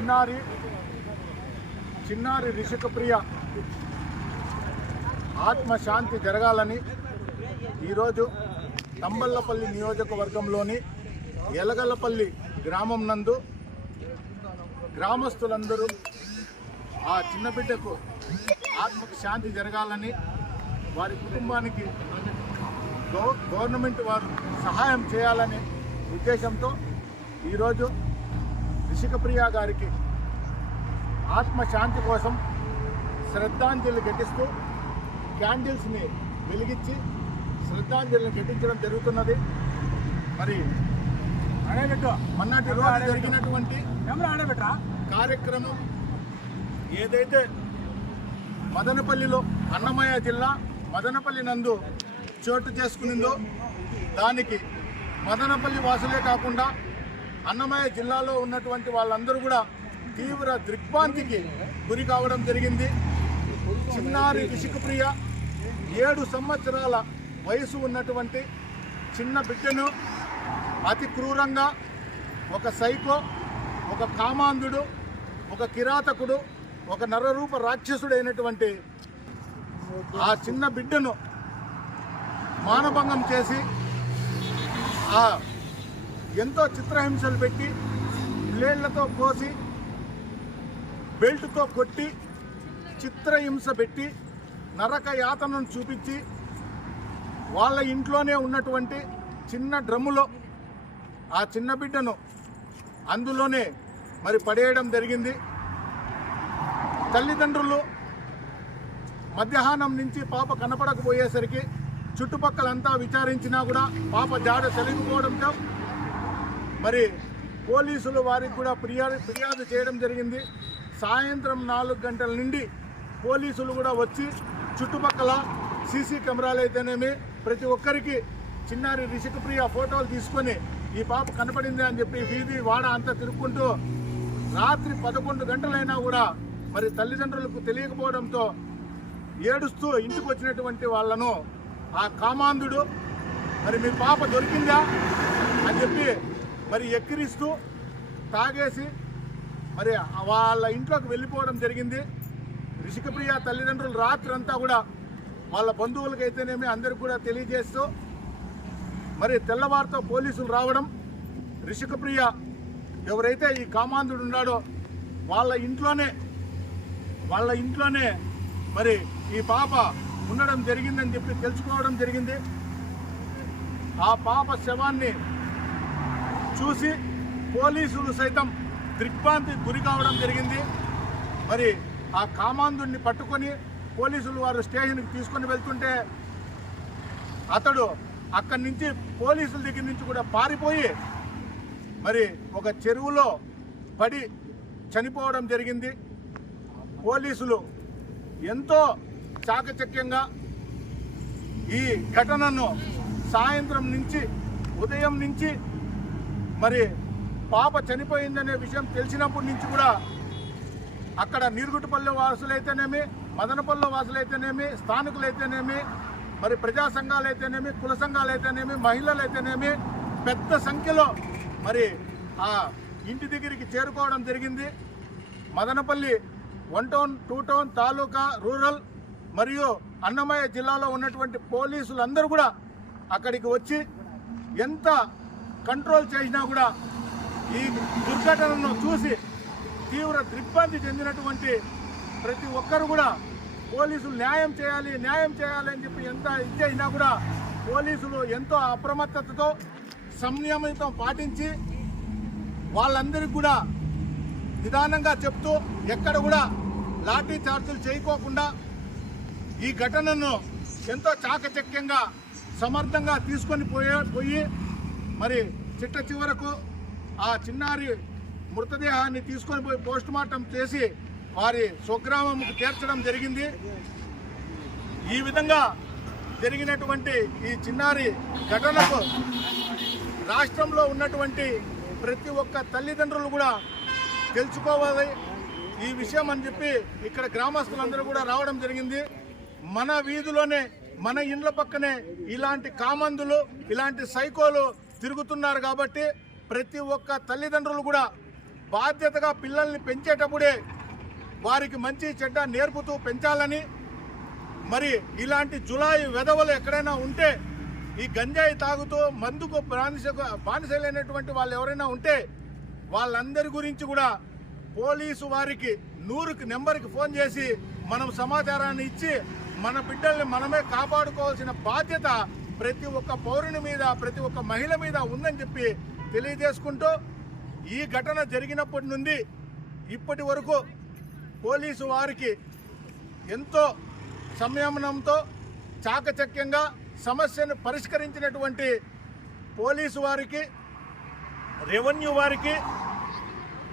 చిన్నారి చిన్నారి రిషికప్రియ ఆత్మశాంతి జరగాలని ఈరోజు తంబల్లపల్లి నియోజకవర్గంలోని ఎలగలపల్లి గ్రామం నందు గ్రామస్తులందరూ ఆ చిన్న బిడ్డకు ఆత్మకు శాంతి జరగాలని వారి కుటుంబానికి గవర్నమెంట్ వారు సహాయం చేయాలనే ఉద్దేశంతో ఈరోజు రిషికప్రియ గారికి ఆత్మశాంతి కోసం శ్రద్ధాంజలి ఘటిస్తూ క్యాండిల్స్ని వెలిగించి శ్రద్ధాంజలిని ఘటించడం జరుగుతున్నది. మరి మొన్నటి రోజు జరిగినటువంటి కార్యక్రమం ఏదైతే మదనపల్లిలో అన్నమయ్య జిల్లా మదనపల్లి నందు చోటు చేసుకునిందో దానికి మదనపల్లి వాసులే కాకుండా అన్నమయ్య జిల్లాలో ఉన్నటువంటి వాళ్ళందరూ కూడా తీవ్ర దిగ్భ్రాంతికి గురి కావడం జరిగింది. చిన్నారి రిషికప్రియ ఏడు సంవత్సరాల వయసు ఉన్నటువంటి చిన్న బిడ్డను అతి క్రూరంగా ఒక సైకో ఒక కామాంధుడు ఒక కిరాతకుడు ఒక నరరూప రాక్షసుడైనటువంటి ఆ చిన్న బిడ్డను మానభంగం చేసి ఆ ఎంతో చిత్రహింసలు పెట్టి బ్లేడ్లతో కోసి బెల్ట్తో కొట్టి చిత్రహింస పెట్టి నరక యాతనను చూపించి వాళ్ళ ఇంట్లోనే ఉన్నటువంటి చిన్న డ్రమ్ములో ఆ చిన్న బిడ్డను అందులోనే మరి పడేయడం జరిగింది. తల్లిదండ్రులు మధ్యాహ్నం నుంచి పాప కనపడకపోయేసరికి చుట్టుపక్కలంతా విచారించినా కూడా పాప జాడ తెలియకపోవడంతో మరి పోలీసులు వారికి కూడా ఫిర్యాదు ఫిర్యాదు చేయడం జరిగింది. సాయంత్రం నాలుగు గంటల నుండి పోలీసులు కూడా వచ్చి చుట్టుపక్కల సీసీ కెమెరాలు అయితేనేమి ప్రతి ఒక్కరికి చిన్నారి రిషికప్రియ ఫోటోలు తీసుకొని ఈ పాప కనపడింది అని చెప్పి వీధి వాడ అంతా తిరుక్కుంటూ రాత్రి పదకొండు గంటలైనా కూడా మరి తల్లిదండ్రులకు తెలియకపోవడంతో ఏడుస్తూ ఇంటికి వచ్చినటువంటి వాళ్ళను ఆ కామాంధుడు మరి మీ పాప దొరికిందా? అని చెప్పి మరి ఎక్కిరిస్తూ తాగేసి మరి వాళ్ళ ఇంట్లోకి వెళ్ళిపోవడం జరిగింది. రిషికప్రియ తల్లిదండ్రులు రాత్రి అంతా కూడా వాళ్ళ బంధువులకైతేనేమి అందరికి కూడా తెలియజేస్తూ మరి తెల్లవారితో పోలీసులు రావడం రిషికప్రియ ఎవరైతే ఈ కామాంధుడు ఉన్నాడో వాళ్ళ ఇంట్లోనే వాళ్ళ ఇంట్లోనే మరి ఈ పాప ఉండడం జరిగిందని చెప్పి తెలుసుకోవడం జరిగింది. ఆ పాప శవాన్ని చూసి పోలీసులు సైతం దిగ్భ్రాంతి గురి కావడం జరిగింది. మరి ఆ కామాంధుడిని పట్టుకొని పోలీసులు వారు స్టేషన్కి తీసుకొని వెళ్తుంటే అతడు అక్కడి నుంచి పోలీసుల దగ్గర నుంచి కూడా పారిపోయి మరి ఒక చెరువులో పడి చనిపోవడం జరిగింది. పోలీసులు ఎంతో చాకచక్యంగా ఈ ఘటనను సాయంత్రం నుంచి ఉదయం నుంచి మరి పాప చనిపోయిందనే విషయం తెలిసినప్పటి నుంచి కూడా అక్కడ నీరుగుట్టుపల్లి వాసులైతేనేమి మదనపల్లి వాసులైతేనేమి స్థానికులైతేనేమి మరి ప్రజా సంఘాలైతేనేమి కుల సంఘాలైతేనేమి మహిళలైతేనేమి పెద్ద సంఖ్యలో మరి ఆ ఇంటి దగ్గరికి చేరుకోవడం జరిగింది. Madanapalle one town two town taluka rural మరియు అన్నమయ్య జిల్లాలో ఉన్నటువంటి పోలీసులందరూ కూడా అక్కడికి వచ్చి ఎంత కంట్రోల్ చేసినా కూడా ఈ దుర్ఘటనను చూసి తీవ్ర దిగ్భ్రాంతి చెందినటువంటి ప్రతి ఒక్కరు కూడా పోలీసులు న్యాయం చేయాలి న్యాయం చేయాలి అని చెప్పి ఎంత ఇచ్చేసినా కూడా పోలీసులు ఎంతో అప్రమత్తతతో సంయమితం పాటించి వాళ్ళందరికీ కూడా నిదానంగా చెప్తూ ఎక్కడ కూడా లాఠీ చార్జీలు చేయకోకుండా ఈ ఘటనను ఎంతో చాకచక్యంగా సమర్థంగా తీసుకొని పోయే పోయి మరి చిట్ట చివరకు ఆ చిన్నారి మృతదేహాన్ని తీసుకొని పోయి పోస్ట్ మార్టం చేసి వారి స్వగ్రామంకు చేర్చడం జరిగింది. ఈ విధంగా జరిగినటువంటి ఈ చిన్నారి ఘటనకు రాష్ట్రంలో ఉన్నటువంటి ప్రతి ఒక్క తల్లిదండ్రులు కూడా తెలుసుకోవాలి. ఈ విషయం అని చెప్పి ఇక్కడ గ్రామస్తులందరూ కూడా రావడం జరిగింది. మన వీధిలోనే మన ఇండ్ల పక్కనే ఇలాంటి కామందులు ఇలాంటి సైకోలు తిరుగుతున్నారు కాబట్టి ప్రతి ఒక్క తల్లిదండ్రులు కూడా బాధ్యతగా పిల్లల్ని పెంచేటప్పుడే వారికి మంచి చెడ్డ నేర్పుతూ పెంచాలని. మరి ఇలాంటి జులాయి వెధవలు ఎక్కడైనా ఉంటే ఈ గంజాయి తాగుతూ మందుకు బానిస బానిసలైనటువంటి వాళ్ళు ఎవరైనా ఉంటే వాళ్ళందరి గురించి కూడా పోలీసు వారికి నూరుకి నెంబర్కి ఫోన్ చేసి మనం సమాచారాన్ని ఇచ్చి మన బిడ్డల్ని మనమే కాపాడుకోవాల్సిన బాధ్యత ప్రతి ఒక్క పౌరుని మీద ప్రతి ఒక్క మహిళ మీద ఉందని చెప్పి తెలియజేసుకుంటూ ఈ ఘటన జరిగినప్పటి నుండి ఇప్పటి వరకు పోలీసు వారికి ఎంతో సంయమనంతో చాకచక్యంగా సమస్యను పరిష్కరించినటువంటి పోలీసు వారికి రెవెన్యూ వారికి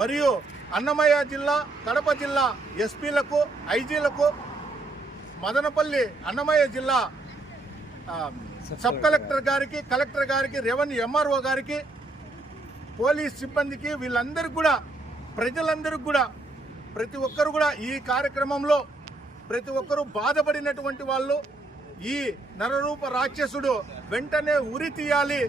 మరియు అన్నమయ్య జిల్లా కడప జిల్లా ఎస్పీలకు ఐజీలకు మదనపల్లి అన్నమయ్య జిల్లా సబ్ కలెక్టర్ గారికి కలెక్టర్ గారికి రెవెన్యూ ఎంఆర్ఓ గారికి పోలీస్ సిబ్బందికి వీళ్ళందరికీ కూడా ప్రజలందరికీ కూడా ప్రతి ఒక్కరు కూడా ఈ కార్యక్రమంలో ప్రతి ఒక్కరూ బాధపడినటువంటి వాళ్ళు ఈ నరరూప రాక్షసుడు వెంటనే ఉరి తీయాలి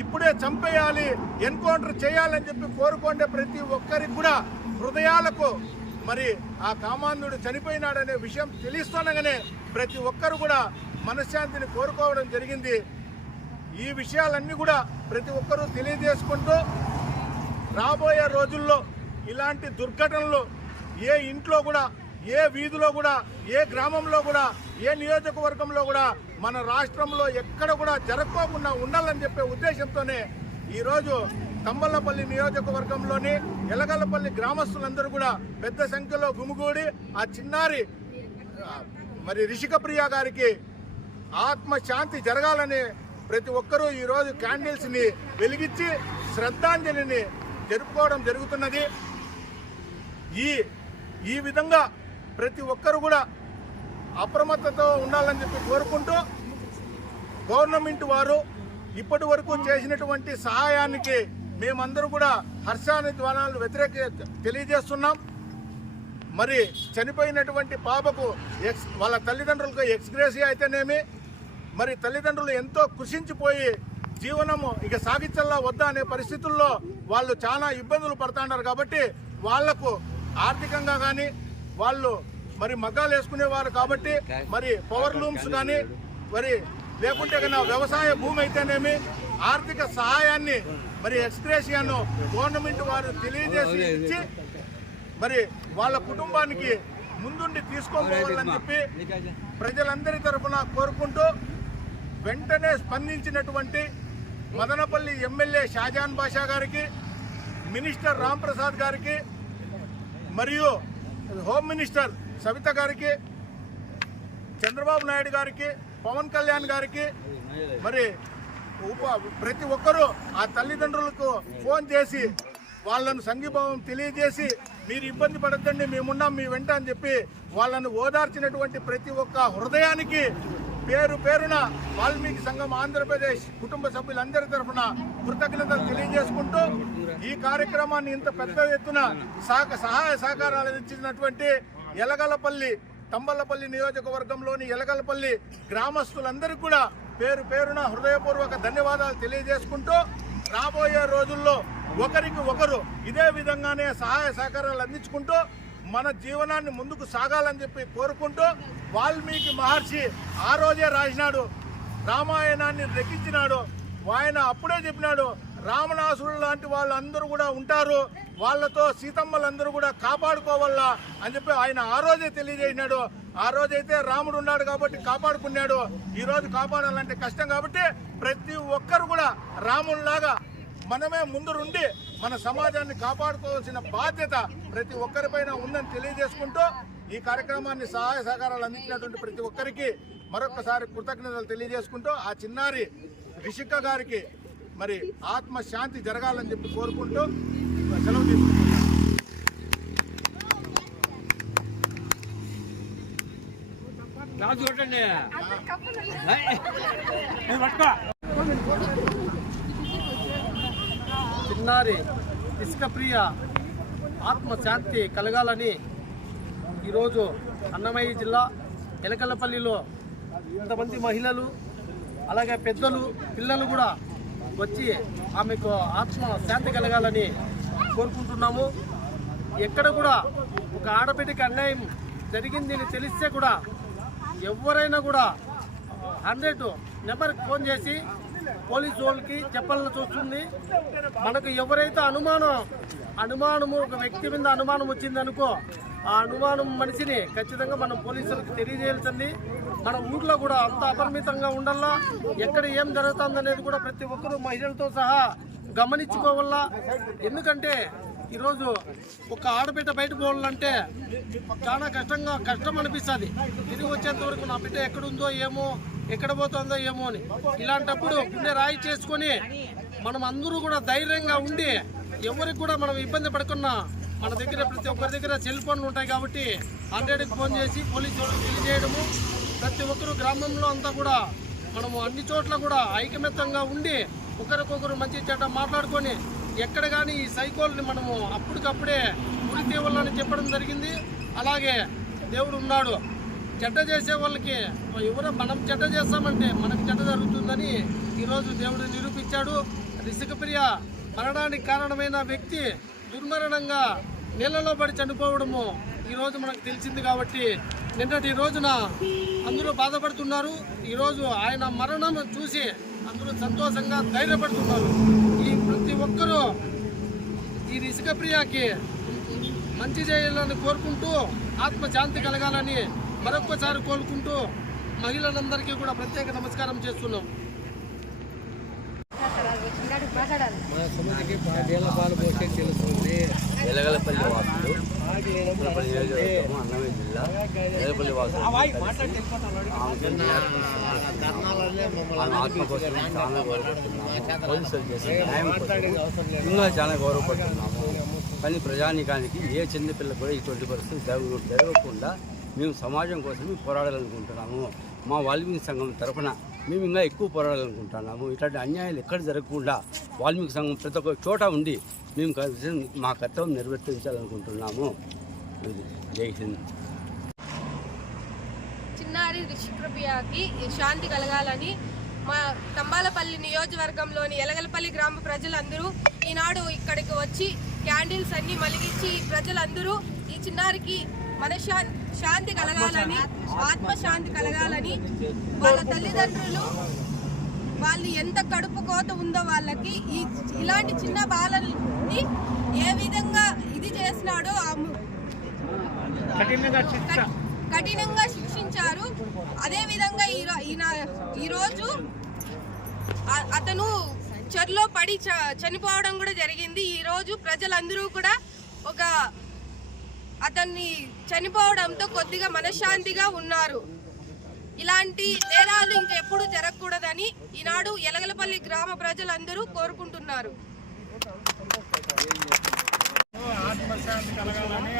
ఇప్పుడే చంపేయాలి ఎన్కౌంటర్ చేయాలని చెప్పి కోరుకుంటే ప్రతి ఒక్కరికి కూడా హృదయాలకు మరి ఆ కామాంధుడు చనిపోయినాడనే విషయం తెలుస్తుండగానే ప్రతి ఒక్కరు కూడా మనశ్శాంతిని కోరుకోవడం జరిగింది. ఈ విషయాలన్నీ కూడా ప్రతి ఒక్కరూ తెలియజేసుకుంటూ రాబోయే రోజుల్లో ఇలాంటి దుర్ఘటనలు ఏ ఇంట్లో కూడా ఏ వీధిలో కూడా ఏ గ్రామంలో కూడా ఏ నియోజకవర్గంలో కూడా మన రాష్ట్రంలో ఎక్కడ కూడా జరగకోకుండా ఉండాలని చెప్పే ఉద్దేశంతోనే ఈరోజు తంబలపల్లి నియోజకవర్గంలోని ఎలగలపల్లి గ్రామస్తులందరూ కూడా పెద్ద సంఖ్యలో గుమిగూడి ఆ చిన్నారి మరి రిషికప్రియ గారికి ఆత్మశాంతి జరగాలని ప్రతి ఒక్కరూ ఈరోజు క్యాండిల్స్ని వెలిగించి శ్రద్ధాంజలిని జరుపుకోవడం జరుగుతున్నది. ఈ ఈ విధంగా ప్రతి ఒక్కరు కూడా అప్రమత్తతో ఉండాలని చెప్పి కోరుకుంటూ గవర్నమెంట్ వారు ఇప్పటి వరకు చేసినటువంటి సహాయానికి మేమందరూ కూడా హర్షాని ద్వారాలు వ్యతిరేక తెలియజేస్తున్నాం. మరి చనిపోయినటువంటి పాపకు ఎక్స్ వాళ్ళ తల్లిదండ్రులకు ఎక్స్గ్రేసియా అయితేనేమి మరి తల్లిదండ్రులు ఎంతో కృషించిపోయి జీవనము ఇక సాగించల్లా వద్దా అనే పరిస్థితుల్లో వాళ్ళు చాలా ఇబ్బందులు పడుతున్నారు కాబట్టి వాళ్ళకు ఆర్థికంగా కానీ వాళ్ళు మరి మగ్గాలు వేసుకునేవారు కాబట్టి మరి పవర్ లూమ్స్ కానీ మరి లేకుంటే కన్నా వ్యవసాయ భూమి అయితేనేమి ఆర్థిక సహాయాన్ని మరి ఎక్స్గ్రేషియాను గవర్నమెంట్ వారు తెలియజేసి ఇచ్చి మరి వాళ్ళ కుటుంబానికి ముందుండి తీసుకోవాలని చెప్పి ప్రజలందరి తరఫున కోరుకుంటూ వెంటనే స్పందించినటువంటి మదనపల్లి ఎమ్మెల్యే షాజాన్ బాషా గారికి మినిస్టర్ రాంప్రసాద్ గారికి మరియు హోమ్ మినిస్టర్ సవిత గారికి చంద్రబాబు నాయుడు గారికి పవన్ కళ్యాణ్ గారికి మరి ఉప ప్రతి ఒక్కరూ ఆ తల్లిదండ్రులకు ఫోన్ చేసి వాళ్ళను సంఘీభావం తెలియజేసి మీరు ఇబ్బంది పడద్దండి మేమున్నాం మీ వెంట అని చెప్పి వాళ్ళను ఓదార్చినటువంటి ప్రతి ఒక్క హృదయానికి పేరు పేరున వాల్మీకి సంఘం ఆంధ్రప్రదేశ్ కుటుంబ సభ్యులందరి తరఫున కృతజ్ఞతలు తెలియజేసుకుంటూ ఈ కార్యక్రమాన్ని ఇంత పెద్ద ఎత్తున సహక సహాయ సహకారాలు ఇచ్చినటువంటి ఎలగలపల్లి తంబలపల్లి నియోజకవర్గంలోని ఎలగలపల్లి గ్రామస్తులందరికీ కూడా పేరు పేరున హృదయపూర్వక ధన్యవాదాలు తెలియజేసుకుంటూ రాబోయే రోజుల్లో ఒకరికి ఒకరు ఇదే విధంగానే సహాయ సహకారాలు అందించుకుంటూ మన జీవనాన్ని ముందుకు సాగాలని చెప్పి కోరుకుంటూ వాల్మీకి మహర్షి ఆ రోజే రాసినాడు. రామాయణాన్ని రెక్కించినాడు ఆయన అప్పుడే చెప్పినాడు రామనాసుడు లాంటి వాళ్ళందరూ కూడా ఉంటారు. వాళ్ళతో సీతమ్మలందరూ కూడా కాపాడుకోవాలా? అని చెప్పి ఆయన ఆ రోజే తెలియజేసినాడు. ఆ రోజైతే రాముడు ఉన్నాడు కాబట్టి కాపాడుకున్నాడు. ఈరోజు కాపాడాలంటే కష్టం కాబట్టి ప్రతి ఒక్కరు కూడా రాముడిలాగా మనమే ముందుండి మన సమాజాన్ని కాపాడుకోవాల్సిన బాధ్యత ప్రతి ఒక్కరిపైన ఉందని తెలియజేసుకుంటూ ఈ కార్యక్రమాన్ని సహాయ సహకారాలు అందించినటువంటి ప్రతి ఒక్కరికి మరొకసారి కృతజ్ఞతలు తెలియజేసుకుంటూ ఆ చిన్నారి రిషిక గారికి మరి ఆత్మ శాంతి జరగాలని చెప్పి కోరుకుంటూ సెలవు తీసుకుంటున్నాను. కొట్టండి. చిన్నారి ఇసుక ప్రియ ఆత్మశాంతి కలగాలని ఈరోజు అన్నమయ్య జిల్లా ఎలకలపల్లిలో ఇంతమంది మహిళలు అలాగే పెద్దలు పిల్లలు కూడా వచ్చి ఆమెకు ఆత్మ శాంతి కలగాలని కోరుకుంటున్నాము. ఎక్కడ కూడా ఒక ఆడబిడ్డకి అన్యాయం జరిగిందని తెలిస్తే కూడా ఎవరైనా కూడా హండ్రెడ్ నెంబర్కి ఫోన్ చేసి పోలీసు వాళ్ళకి చెప్పాలని చూస్తుంది. మనకు ఎవరైతే అనుమానం అనుమానము ఒక వ్యక్తి మీద అనుమానం వచ్చిందనుకో ఆ అనుమానం మనిషిని ఖచ్చితంగా మనం పోలీసులకు తెలియజేయాల్సింది. మన ఊర్లో కూడా అంత అపరిమితంగా ఉండాలా? ఎక్కడ ఏం జరుగుతుందనేది కూడా ప్రతి ఒక్కరూ మహిళలతో సహా గమనించుకోవాలా? ఎందుకంటే ఈరోజు ఒక ఆడబిడ్డ బయట పోవాలంటే చాలా కష్టంగా కష్టం అనిపిస్తుంది. తిరిగి వచ్చేంత వరకు నా బిడ్డ ఎక్కడుందో ఏమో ఎక్కడ పోతుందో ఏమో అని. ఇలాంటప్పుడు గుండె రాయి చేసుకొని మనం అందరూ కూడా ధైర్యంగా ఉండి ఎవరికి కూడా మనం ఇబ్బంది పడకుండా మన దగ్గర ప్రతి ఒక్కరి దగ్గర సెల్ ఫోన్లు ఉంటాయి కాబట్టి హండ్రెడ్కి ఫోన్ చేసి పోలీసు వాళ్ళకి తెలియజేయడము. ప్రతి ఒక్కరు గ్రామంలో అంతా కూడా మనము అన్ని చోట్ల కూడా ఐకమత్యంగా ఉండి ఒకరికొకరు మంచి చెడ్డ మాట్లాడుకొని ఎక్కడ కానీ ఈ సైకోల్ని మనము అప్పటికప్పుడే ఉరి తీవాలని చెప్పడం జరిగింది. అలాగే దేవుడు ఉన్నాడు. చెడ్డ చేసే వాళ్ళకి ఎవరో మనం చెడ్డ చేస్తామంటే మనకు చెడ్డ జరుగుతుందని ఈరోజు దేవుడు నిరూపించాడు. రిసికప్రియ మరణానికి కారణమైన వ్యక్తి దుర్మరణంగా నీళ్ళలో పడి చనిపోవడము ఈరోజు మనకు తెలిసింది కాబట్టి నిన్నటి రోజున అందరూ బాధపడుతున్నారు. ఈరోజు ఆయన మరణం చూసి అందరూ సంతోషంగా ధైర్యపడుతున్నారు. ఈ ప్రతి ఒక్కరూ ఈ రిసికప్రియాకి మంచి చేయాలని కోరుకుంటూ ఆత్మశాంతి కలగాలని మరొక్కసారి కోరుకుంటూ మహిళలందరికీ కూడా ప్రత్యేక నమస్కారం చేస్తున్నాం. ఎలగలపల్లి వాసులు ఉత్తరపల్లి అన్నమయ్య జిల్లా వాసులు ఆమె ఆత్మ కోసం చాలా గౌరవపడుతున్నాము పోలీసులు చేసిన న్యాయం కోసం ఇంకా చాలా గౌరవపడుతున్నాము. కానీ ప్రజానీకానికి ఏ చిన్నపిల్ల కూడా ఇటువంటి పరిస్థితి జరగ జరగకుండా మేము సమాజం కోసం పోరాడాలనుకుంటున్నాము. మా వాల్మీకి సంఘం తరఫున మేము ఇంకా ఎక్కువ పోరాడాలనుకుంటున్నాము. ఇట్లాంటి అన్యాయాలు ఎక్కడ జరగకుండా వాల్మీకి సంఘం ప్రతి ఒక్క చోట ఉండి మేము మా కర్తవ్యం నిర్వర్తించాలనుకుంటున్నాము జై హింద్. చిన్నారి రిషిప్రభ్యకి శాంతి కలగాలని మా తంబాలపల్లి నియోజకవర్గంలోని ఎలగలపల్లి గ్రామ ప్రజలందరూ ఈనాడు ఇక్కడికి వచ్చి క్యాండిల్స్ అన్ని మలిగించి ప్రజలందరూ ఈ చిన్నారికి మనశా శాంతి కలగాలని ఆత్మశాంతి కలగాలని వాళ్ళ తల్లిదండ్రులు వాళ్ళు ఎంత కడుపు కోత ఉందో వాళ్ళకి ఈ ఇలాంటి చిన్న బాలల్ని ఏ విధంగా ఇది చేసినాడో ఆ కఠినంగా శిక్షించారు. అదే విధంగా ఈ- ఈయన- ఈరోజు అతను చెరులో పడి చనిపోవడం కూడా జరిగింది. ఈ రోజు ప్రజలందరూ కూడా ఒక అతన్ని చనిపోవడంతో కొద్దిగా మనశ్శాంతిగా ఉన్నారు. ఇలాంటి నేరాలు ఇంకెప్పుడు జరగకూడదని ఈనాడు ఎలగలపల్లి గ్రామ ప్రజలందరూ కోరుకుంటున్నారు. ఆత్మశాంతి కలగాలని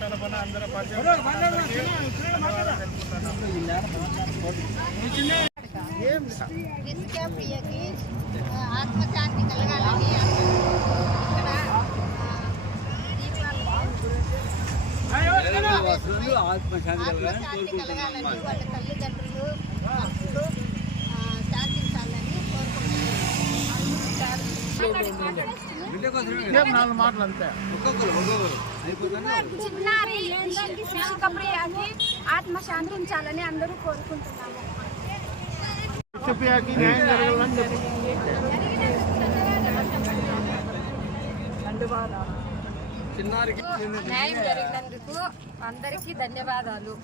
తరఫున అందరూ ఆత్మశాంతి ఇక్కడ ఆ, దీపావళి వాసులు ఆత్మశాంతి ఆత్మశాంతి కలగాలని వాళ్ళ తల్లిదండ్రులు భక్తులు ఆ, శాంతించాలని నాలుగు మాటలు అంతే చిన్నారి శిశుకప్రియాకి ఆత్మ శాంతించాలని అందరూ కోరుకుంటున్నాము చెప్పాకి న్యాయం జరగాలని చెప్పు చిన్నారికి న్యాయం జరిగినందుకు అందరికీ ధన్యవాదాలు.